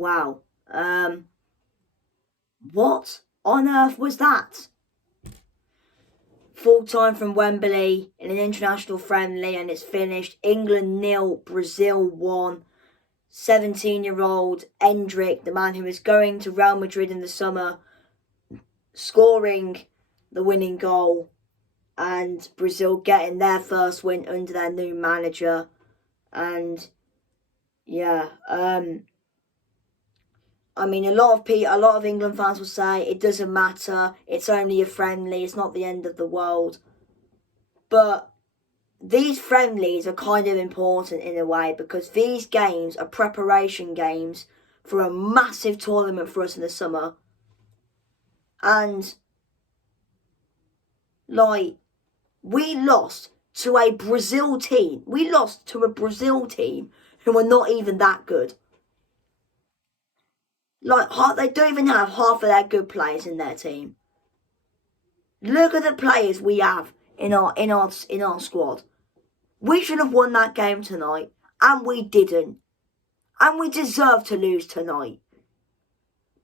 Wow. What on earth was that? Full time from Wembley in an international friendly, and it's finished. England 0, Brazil 1. 17-year-old Endrick, the man who is going to Real Madrid in the summer, scoring the winning goal, and Brazil getting their first win under their new manager. And yeah, I mean, a lot of England fans will say it doesn't matter. It's only a friendly. It's not the end of the world. But these friendlies are kind of important in a way, because these games are preparation games for a massive tournament for us in the summer. And like, we lost to a Brazil team. We lost to a Brazil team who are not even that good. Like, they don't even have half of their good players in their team. Look at the players we have in our squad. We should have won that game tonight, and we didn't. And we deserve to lose tonight.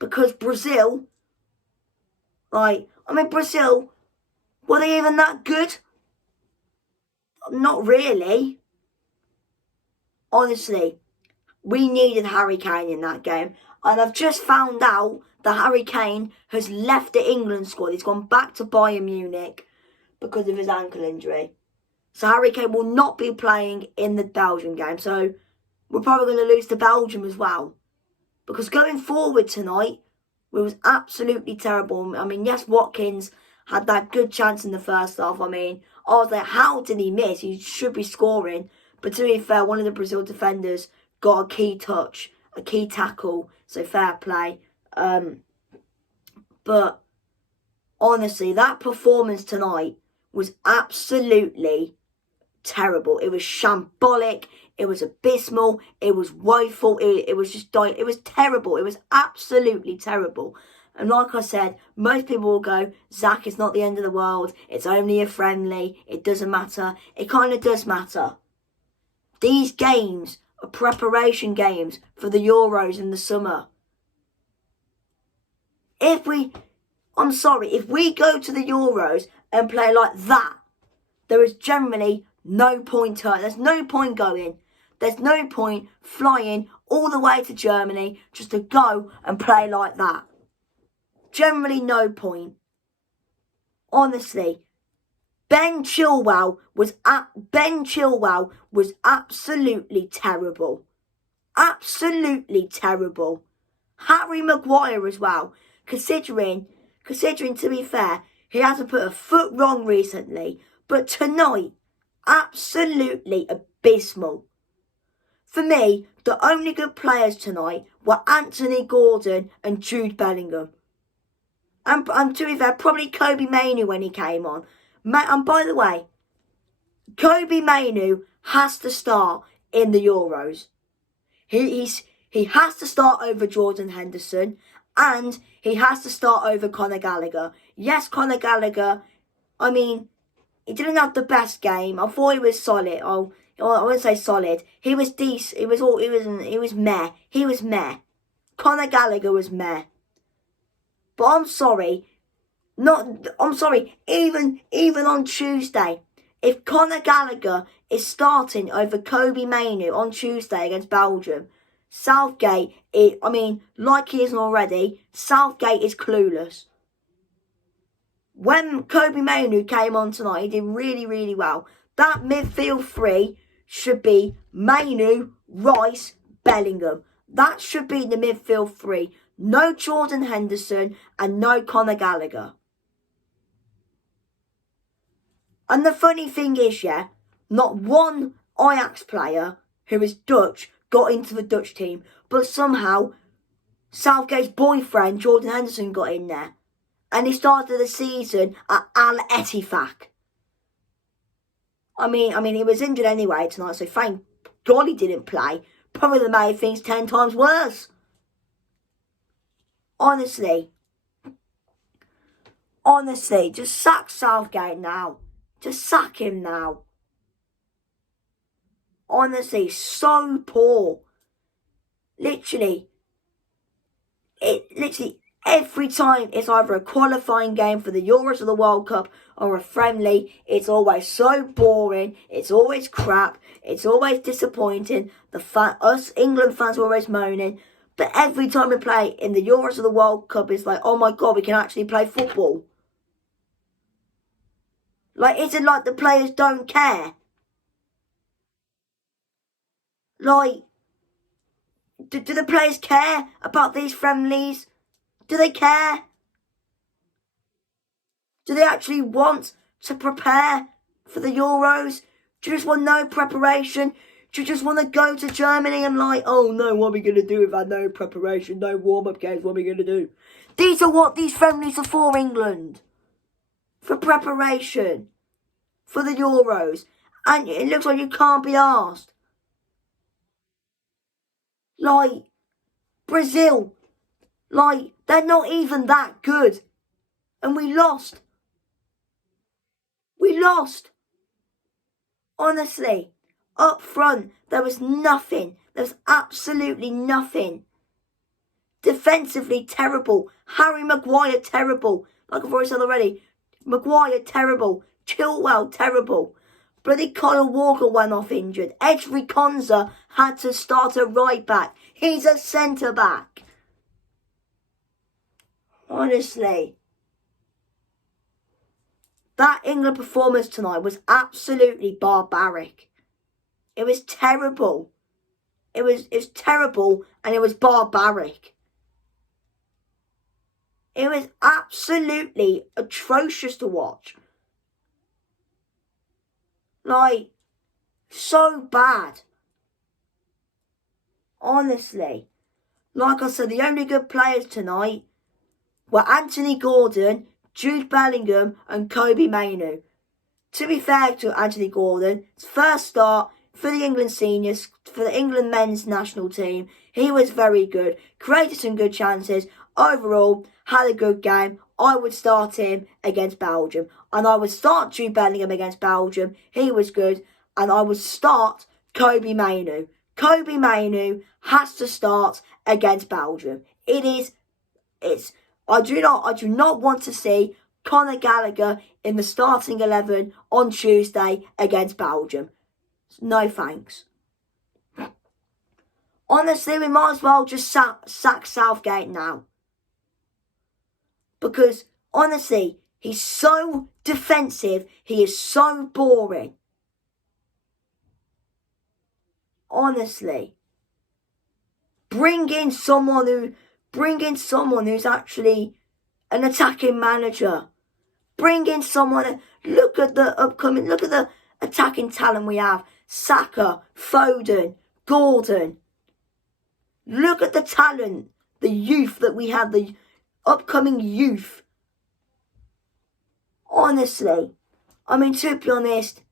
Because Brazil, Brazil, were they even that good? Not really. Honestly, we needed Harry Kane in that game. And I've just found out that Harry Kane has left the England squad. He's gone back to Bayern Munich because of his ankle injury. So Harry Kane will not be playing in the Belgium game. So we're probably going to lose to Belgium as well. Because going forward tonight, it was absolutely terrible. I mean, yes, Watkins had that good chance in the first half. I mean, I was like, how did he miss? He should be scoring. But to be fair, one of the Brazil defenders got a key touch, a key tackle. So fair play. But honestly, that performance tonight was absolutely terrible. It was shambolic. It was abysmal. It was woeful. It was just it was terrible. It was absolutely terrible. And like I said, most people will go, Zach, it's not the end of the world. It's only a friendly. It doesn't matter. It kind of does matter. These games are preparation games for the Euros in the summer. If we go to the Euros and play like that, there is generally no point There's no point going. There's no point flying all the way to Germany just to go and play like that. Generally no point. Honestly, Ben Chilwell was absolutely terrible. Absolutely terrible. Harry Maguire as well. Considering to be fair, he hasn't put a foot wrong recently. But tonight, absolutely abysmal. For me, the only good players tonight were Anthony Gordon and Jude Bellingham. And to be fair, probably Kobe Mainoo when he came on. And by the way, Kobe Mainoo has to start in the Euros. He has to start over Jordan Henderson, and he has to start over Conor Gallagher. Yes, Conor Gallagher, I mean, he didn't have the best game. I thought he was solid. I wouldn't say solid. He was decent. He was meh. He was meh. Conor Gallagher was meh. But I'm sorry. Even on Tuesday, if Conor Gallagher is starting over Kobe Mainoo on Tuesday against Belgium, Southgate, like he isn't already, Southgate is clueless. When Kobe Mainoo came on tonight, he did really, really well. That midfield three should be Mainoo, Rice, Bellingham. That should be the midfield three. No Jordan Henderson and no Conor Gallagher. And the funny thing is, yeah, not one Ajax player who is Dutch got into the Dutch team. But somehow, Southgate's boyfriend, Jordan Henderson, got in there. And he started the season at Al Ettifaq. I mean, he was injured anyway tonight, so thank God he didn't play. Probably would have made things 10 times worse. Honestly, just sack Southgate now. Just sack him now. Honestly, so poor. Literally, literally every time it's either a qualifying game for the Euros or the World Cup or a friendly, it's always so boring, it's always crap, it's always disappointing. Us England fans are always moaning. But every time we play in the Euros or the World Cup, it's like, oh my God, we can actually play football. Like, is it like the players don't care? Like, do the players care about these friendlies? Do they care? Do they actually want to prepare for the Euros? Do you just want no preparation? Do you just want to go to Germany and like, oh no, what are we going to do without no preparation, no warm-up games, what are we going to do? These are what these friendlies are for, England. For preparation. For the Euros. And it looks like you can't be asked. Like, Brazil. Like, they're not even that good. And we lost. We lost. Honestly, up front, there was nothing. There was absolutely nothing. Defensively, terrible. Harry Maguire, terrible. Like I've already said already. Maguire, terrible. Chilwell, terrible. Bloody Kyle Walker went off injured. Edri Konza had to start a right back. He's a centre back. Honestly. That England performance tonight was absolutely barbaric. It was terrible. It was terrible and it was barbaric. It was absolutely atrocious to watch. Like, so bad. Honestly. Like I said, the only good players tonight were Anthony Gordon, Jude Bellingham and Kobe Mainoo. To be fair to Anthony Gordon, his first start for the England seniors, for the England men's national team, he was very good, created some good chances, overall had a good game. I would start him against Belgium, and I would start Jude Bellingham against Belgium, he was good, and I would start Kobe Mainoo. Kobe Mainoo has to start against Belgium. I do not want to see Conor Gallagher in the starting 11 on Tuesday against Belgium. No thanks. Honestly, we might as well just sack Southgate now. Because, honestly, he's so defensive. He is so boring. Honestly. Bring in someone who's actually an attacking manager. Bring in someone. Look at the attacking talent we have. Saka, Foden, Gordon. Look at the talent, the youth that we have, the upcoming youth. Honestly, I mean, to be honest,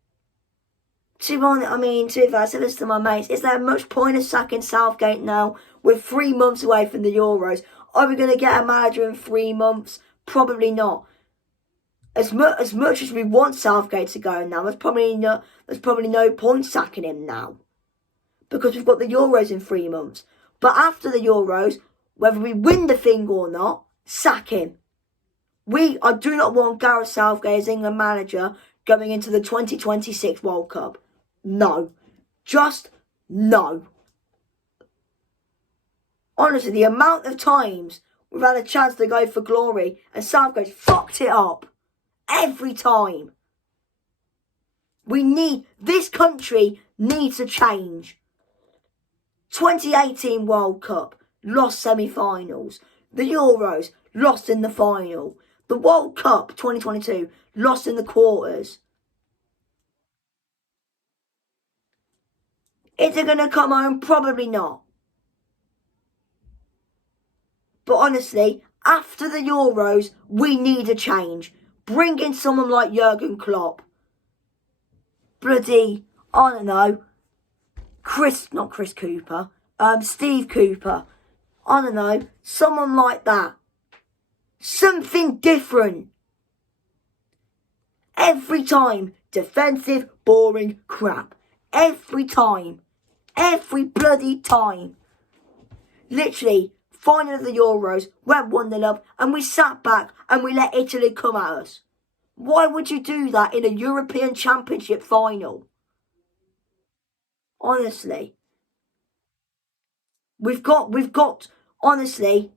I said this to my mates, is there much point of sacking Southgate now? We're 3 months away from the Euros. Are we going to get a manager in 3 months? Probably not. As much as we want Southgate to go now, there's probably no point sacking him now. Because we've got the Euros in 3 months. But after the Euros, whether we win the thing or not, sack him. I do not want Gareth Southgate as England manager going into the 2026 World Cup. No. Just no. Honestly, the amount of times we've had a chance to go for glory and Southgate's fucked it up. Every time. This country needs a change. 2018 World Cup, lost semi-finals. The Euros, lost in the final. The World Cup 2022, lost in the quarters. Is it going to come home? Probably not. But honestly, after the Euros, we need a change. Bring in someone like Jurgen Klopp. Bloody, I don't know. Steve Cooper. I don't know. Someone like that. Something different. Every time. Defensive, boring crap. Every time. Every bloody time. Literally, final of the Euros, went 1-0 up, and we sat back and we let Italy come at us. Why would you do that in a European Championship final? Honestly. We've got, honestly,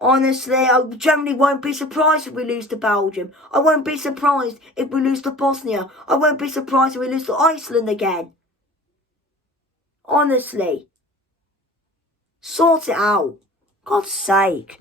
I generally won't be surprised if we lose to Belgium. I won't be surprised if we lose to Bosnia. I won't be surprised if we lose to Iceland again. Honestly. Sort it out. God's sake.